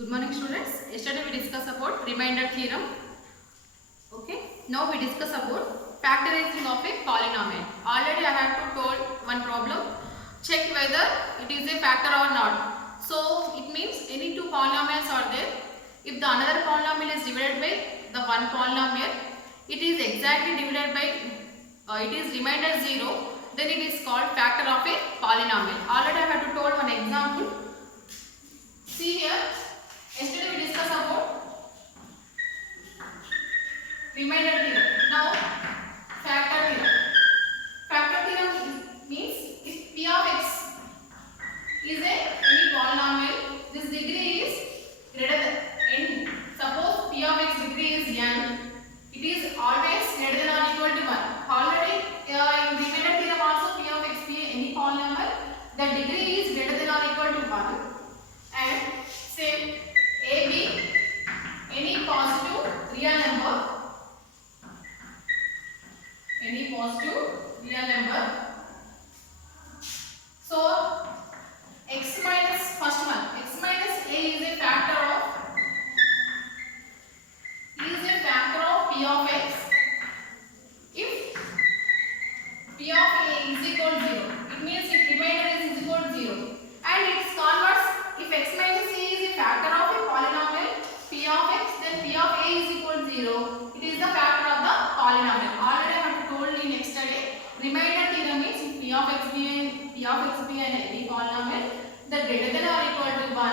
Good morning students. Yesterday we discussed about remainder theorem. Okay. Now we discuss about factorizing of a polynomial. Already I have to told one problem. Check whether it is a factor or not. So it means any two polynomials are there. If the another polynomial is divided by the one polynomial, it is exactly divided by it is remainder 0. Then it is called factor of a polynomial. Already I have to told one example. See here. Yesterday we discussed about remainder theorem. Now factor theorem. Factor theorem means if p of x is any polynomial, this degree is greater than n. Suppose p of x degree is n, it is always greater than or equal to 1. Already in remainder theorem also p of x be any polynomial, the degree is greater than or equal to 1. And same a be any positive real number, any positive real number. So x minus first one, x minus a is a factor of p of x if p of a is equal to 0. It means if remainder is equal to 0, and its converse, if x minus a is a factor of a polynomial p of x, then p of a is equal to 0. It is the factor of the polynomial. Already I have told in yesterday. Remainder theorem means if p of x be an any polynomial that greater than or equal to 1.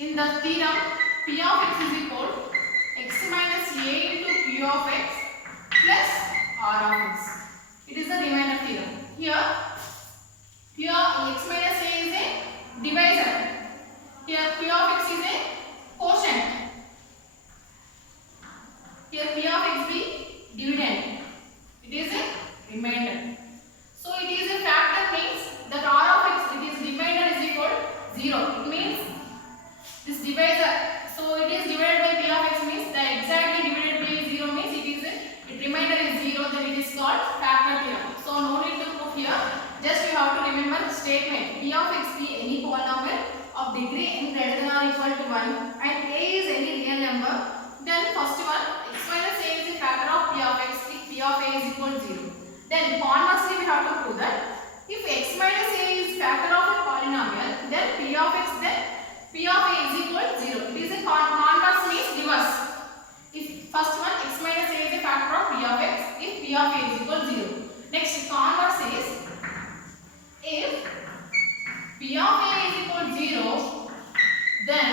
In the theorem, p of x is equal x minus a into p of x plus r of x. It is the remainder theorem. Here x minus a is a divisor. Here p of x is a quotient. Here p of x be dividend. It is a remainder. So it is a factor means that r of x, it is remainder is equal to 0. It means this divisor. So it is divided by p of x means the exactly divided by 0 means it remainder is 0. Then it is called factor theorem. So no need to put here. Just you have to remember statement. P of x be any polynomial of degree n greater than or equal to 1 and a is any real number. Then first one, x minus a is a factor of p of x if p of a is equal to 0. Then conversely we have to prove that if x minus a is factor of a polynomial, then p of x, then p of a is equal to 0. It is a converse means reverse. If first one, x minus a is a factor of p of x if p of a is equal to 0. Next converse is if p of a is equal to 0, then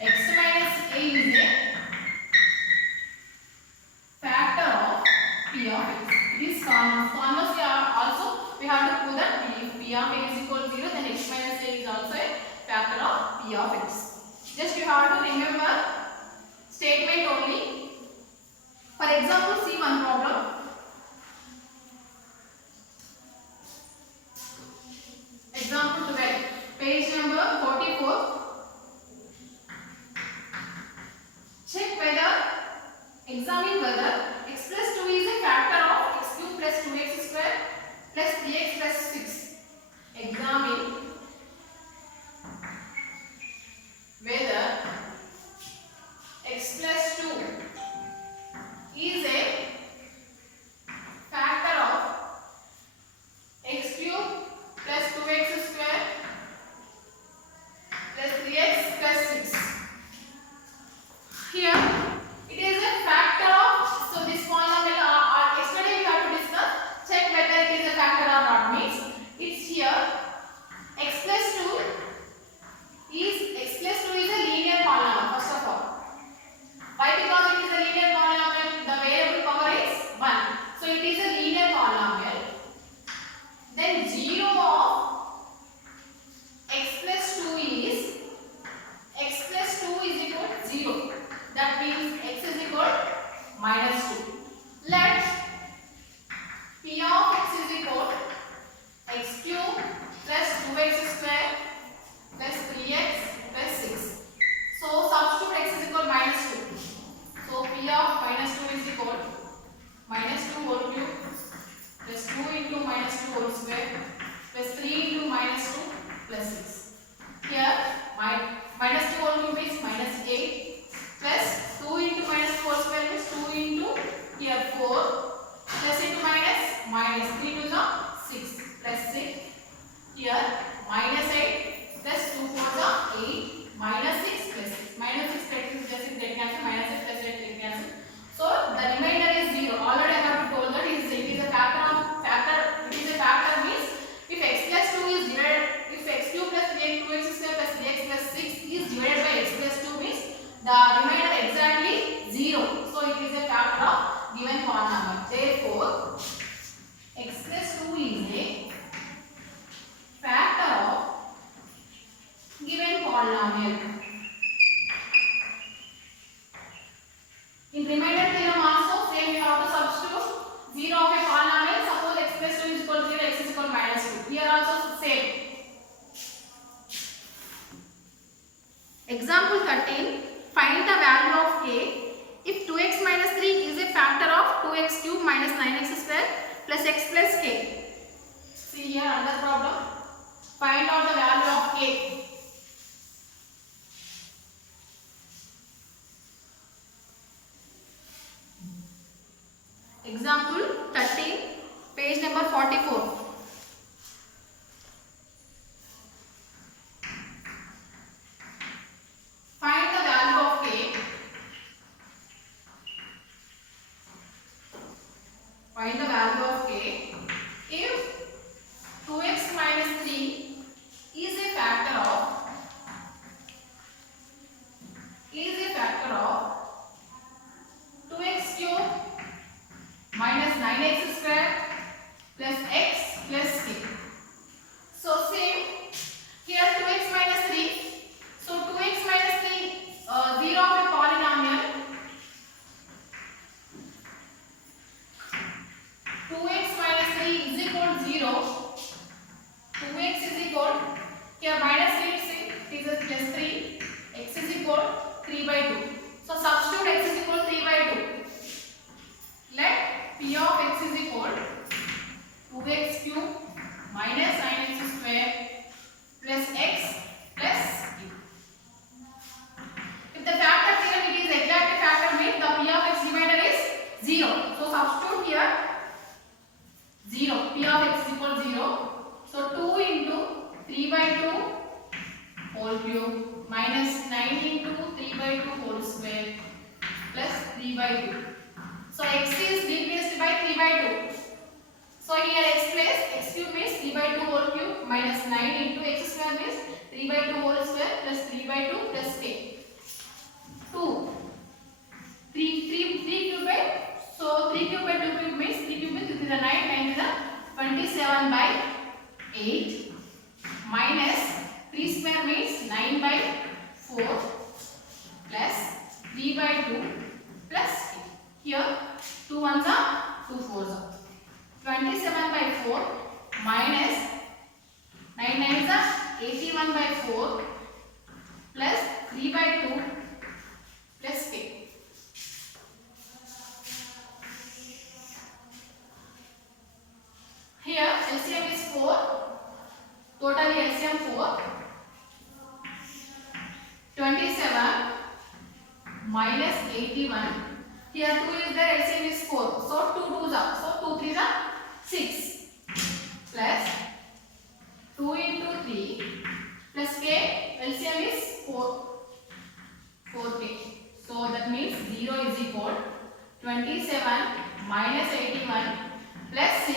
x minus a is a factor of p of x. It is converse. Conversely also we have to prove that if p of a is equal to 0, then x minus a is also a factor of p of x. Just you have to remember statement only. For example, see one problem. Example 12, page number 44. Check whether, examine whether x plus 2 is a factor of x cube plus 2x square plus 3x plus 6. Examine whether x plus 2 is a factor of x cube plus 2x square polynomial. In remainder theorem also same we have to substitute 0 of a polynomial. Suppose x plus 2 is equal to 0, x is equal to minus 2. Here also same. Example 13. Find the value of k if 2x minus 3 is a factor of 2x cube minus 9x square plus x plus k. See here another problem. Find out the value of k. Example 13, page number 44. Find the value of k. Find the value of k if 2x minus 3 is a factor of 2x cube minus 9x square plus x plus k. So same here 2x minus 3. So 2x minus 3 0 of a polynomial. 2x minus 3 is equal to 0. 2x is equal here minus 3 it is a plus 3. X is equal 3 by 2. So substitute x is equal 3 by 2. Let p of x is equal 2x cube minus 9x square plus x plus k. If the factor theorem it is exact factor means the p of x remainder is 0. So substitute here 0. P of x is equal to 0. So 2 into 3 by 2 whole cube minus 9 into 3 by 2 whole square plus 3 by 2. So x is replaced by 3 by 2. So here x place x cube means 3 by 2 whole cube minus 9 into x square means 3 by 2 whole square plus 3 by 2 plus k. 2 3 cube by, so 3 cube by 2 cube means 3 cube means 3 to the 9, 9 to the 27 by 8 minus 3 square means 9 by 4 plus 3 by 2 plus k. Here 2 ones are 2 fours are 27 by 4 minus 9 nines are 81 by 4 plus 3 by 2 plus k. Here LCM is 4. Totally LCM 4. 27 minus 81. Here 2 is there, LCM is 4. So 2 2s are. So 2 3s are 6 plus 2 into 3 plus k. LCM is 4k. So that means 0 is equal 27 minus 81 plus 6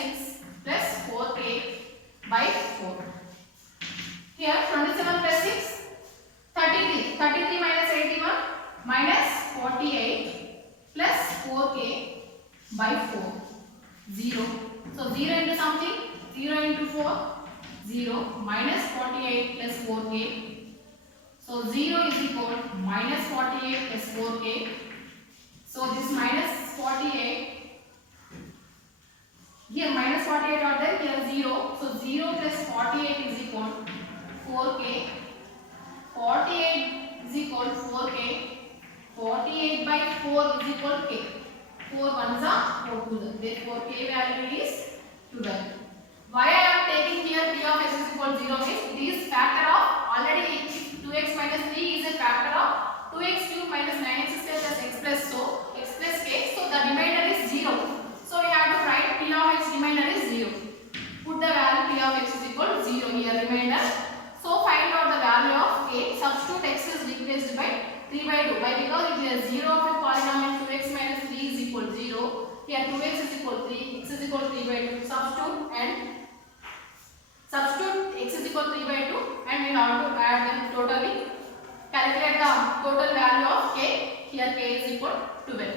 plus 4k by 4. Here 27 plus 6 33. 33 minus 81 minus 48 plus 4k by 4. 0. So 0 into something, 0 into 4, 0 minus 48 plus 4k. So 0 is equal minus 48 plus 4k. So this minus 48, here minus 48 are there, here 0. So 0 plus 48 is equal 4k. 48 is equal 4k. 48 by 4 is equal k. 4 ones are 4 2s. Therefore k value is 12. Why I am taking here p of x is equal 0 means it is factor of already 2x minus 3 is a factor of 2x cube minus 9x square plus x plus x plus k. So the remainder is 0. So we have to write p of x remainder is 0. Put the value p of x is equal 0 here remainder. So find out the value of k. Substitute x is replaced by 3 by 2. Why? Because it is 0 of a polynomial 2x minus 3 is equal to 0. Here 2x is equal to 3, x is equal to 3 by 2. Substitute x is equal to 3 by 2 and we have to add them totally. Calculate the total value of k. Here k is equal to 12.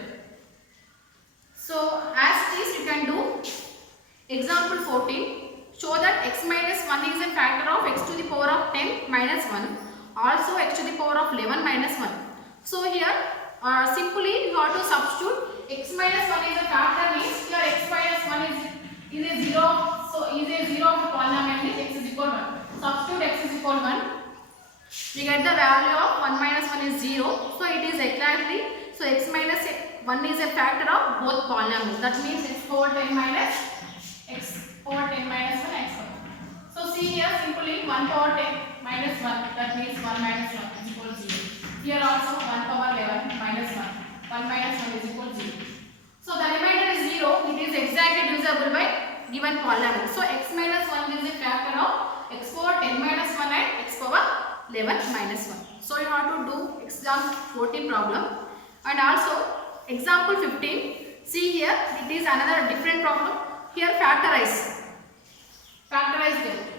So as it is you can do example 14. Show that x minus 1 is a factor of x to the power of 10 minus 1. Also x power of 11 minus 1. So here simply you have to substitute x minus 1 is a factor means here x minus 1 is a 0. So is a 0 of the polynomial means x is equal 1. Substitute x is equal 1. We get the value of 1 minus 1 is 0. So it is exactly, so x minus 1 is a factor of both polynomials. That means x power 10 minus x power 10 minus 1 x power. So see here simply 1 power 10 minus 1, that means 1 minus 1 is equal to 0. Here also 1 power 11 minus 1, 1 minus 1 is equal to 0. So the remainder is 0. It is exactly divisible by given polynomial. So x minus 1 is a factor of x power 10 minus 1 and x power 11 minus 1. So you have to do example 14 problem and also example 15. See here it is another different problem. Here factorize them.